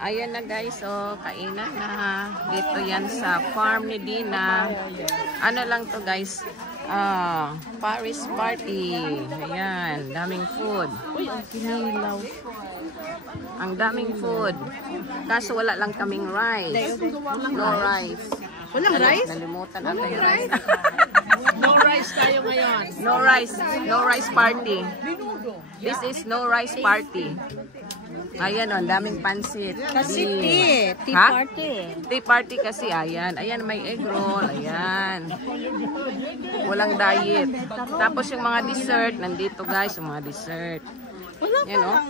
Ayan na guys, oh, kainan na. Dito yan sa farm ni Dina. Ano lang to guys? Paris party. Ayan, daming food. Uy, ang kinilaw. Ang daming food. Kaso wala lang kaming rice. No rice. Walang rice? Nalimutan natin yung rice. No rice tayo ngayon. No rice. No rice party. This is no rice party. Ayan, ang daming pansit. Kasi tea. Tea Ha? party. Tea party kasi, ayan. Ayan, may egg roll. Ayan. Walang diet. Tapos yung mga dessert, nandito guys, yung mga dessert. Ayan, oh.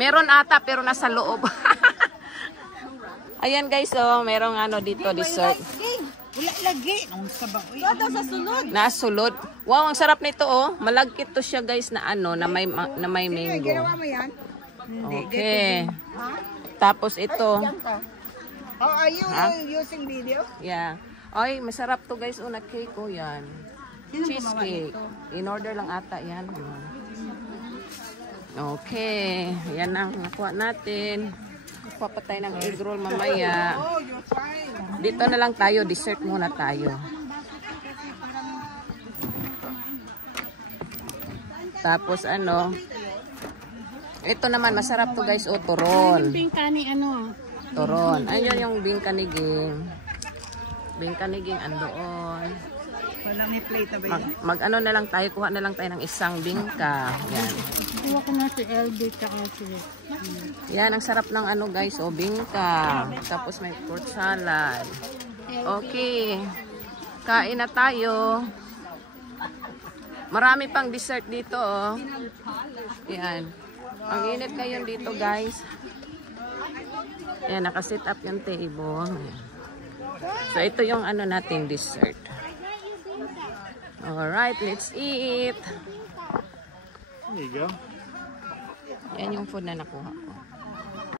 Meron ata, pero nasa loob. Ayan guys, oh. Merong ano dito, dessert. Wala lagi. Ang sabaw. Ito sa sulod. Nasulod. Wow, ang sarap nito, oh. Malagkit to siya guys na ano, na may mango. Ginawa mo yan? Okay. Tapos ito. Oh, are you using video? Yeah. Ay, masarap to guys. Una cake ko yan. Cheesecake. In order lang ata yan. Okay. Yan ang nakuha natin. Papatay ng egg roll mamaya. Dito na lang tayo. Dessert muna tayo. Tapos ano. Ito naman, masarap to guys, o turon. Bingkani ano? Turon. Ayun yung bingkaniging. Bingkaniging andoon. Wala may plate ba yan? Mag-ano na lang tayo, kuha na lang tayo ng isang bingka. Yan. Kuha ko na si LB tsaka si... Yan, ang sarap ng ano guys, o bingka. Tapos may fruit salad. Okay. Kain na tayo. Marami pang dessert dito, oh. Yan. Ang init ngayon dito guys. Ayan, nakasit up yung table. So ito yung ano natin dessert. Alright, let's eat. There you go. Yan yung food na nakuha ko.